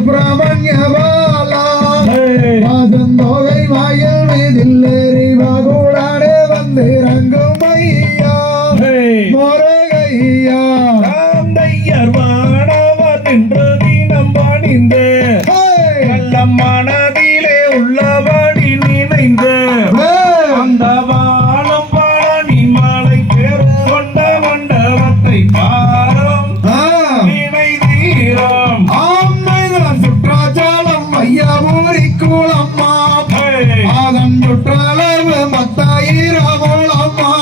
சுப்பிரமணியபாலா வாசந்தோகை வாயில் மீதில்லேறி வாகூடாடே வந்து இறங்கும் ஐயா முருகையா ராந்தையர் வானவர் நின்று தினம் பணிந்து நல்ல மனதிலே உள்ளபடி நினைந்து அந்த வாழும் பழனி மலை பேர் கொண்ட மண்டபத்தை பாரும் நினை தீரம் ஆம்மைதான் சுற்றாச்சாலம் ஐயா ஊரி கூலம்மா அதன் சுற்றளவு 10,000 மூலம்மா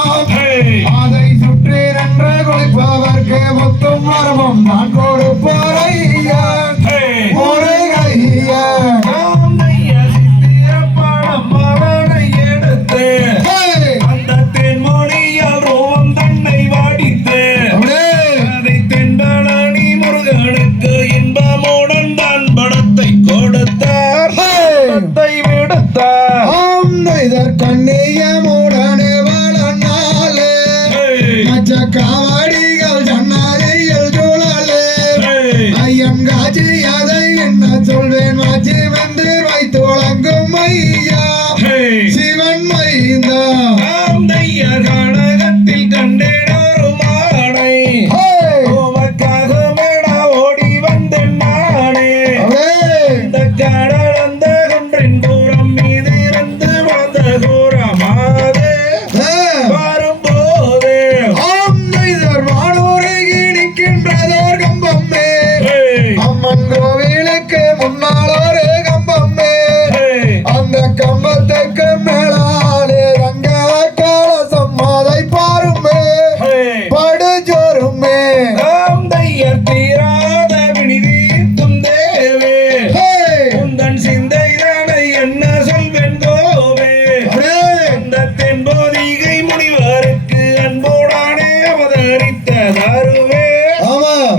அதை சுற்றி நின்று குளிப்பவர்க்கு முத்தும் மரமும் நான் கொடுப்பார் ஐயா முருகையா ராந்தையர் சித்திரப்படம் மலனை எடுத்து அந்த தென்மொழியால் ரோம் தன்னை வடித்து அதை தென்பழனி முருகனுக்கு இன்பமுடன் தான் படத்தை கொடுத்தார் விடுத்தார் இதற்கண்ணியமுடனே வளர்நாளே காவடிகள் சன்னதியில் சூழலே ஐயம் காட்சி அதை என்ன சொல்வேன் மாச்சி வந்து வைத்து வழங்கும் ஐயா சிவன் மைந்தா ராந்தையர் கனகத்தில் கண்டேன் ஒரு மானை உமக்காக மேடா ஓடி வந்தேன் நானே இந்த கடல் அந்த குன்றின் தூரம் மீது இருந்து வளர்ந்த தூரமாதே வரும்போதே வானூருகி நிற்கின்றதோர் கம்பம்மே அம்மன் கோவிலுக்கு முன்னால் ஒரு கம்பம்மே அந்த கம்பத்துக்கு மேலாலே ரங்க கலசம் அதை பாருமே படுஜோருமே ராந்தையர் தீராத வினிதீர்த்தும் தேவே உந்தன் சிந்தை தானை என்ன சொல்வேன் கோவே அந்த தென்போதிகை முனிவருக்கு அன்போடானே அவதரித்த தருவே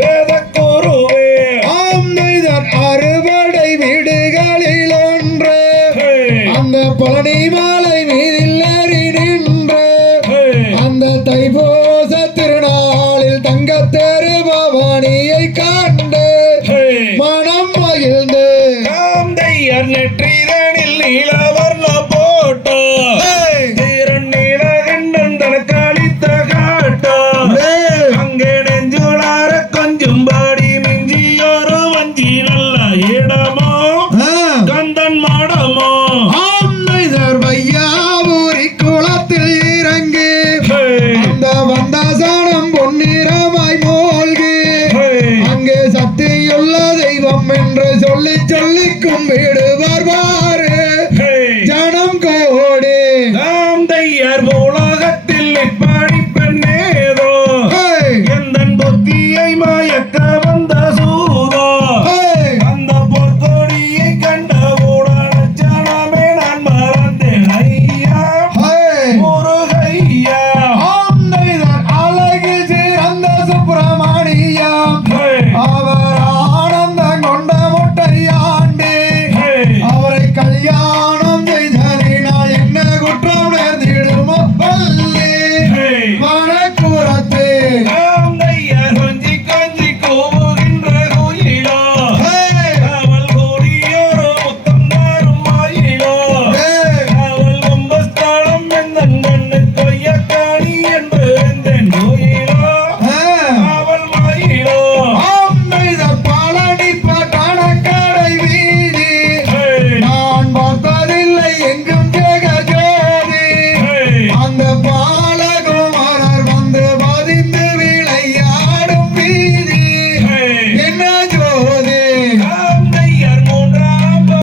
வேதக்குருவே அறுபடை வீடுகளில் ஒன்று அந்த பழனி மாலை மீதில் ஏறி நின்று அந்த தைப்பூச திருநாளில் தங்கத்தேரு பவானியை கண்டு மனம் மகிழ்ந்து ராந்தையர் நெற்றிதனில் நீலவர்ணம் போட்டோ தீரன் நீலகண்டன் தனக்கு அளித்த காட்டோ அங்கே நெஞ்சுளார கொஞ்சும்படி மிஞ்சியோரு வஞ்சி நல்ல இடமோ கந்தன் மாடமோ வையாவூரி குளத்தில் இறங்கி அந்த வந்தாசனம் பொன்னிறமாய் மூழ்கி அங்கே சக்தியுள்ள தெய்வம் என்று சொல்லி சொல்லி கும்பிடுவார் வாரு ஜனம் கோடி ராந்தையர் உலகத்தில் இப்படி பெண்ணேதோ எந்தன் புத்தியை மயக்க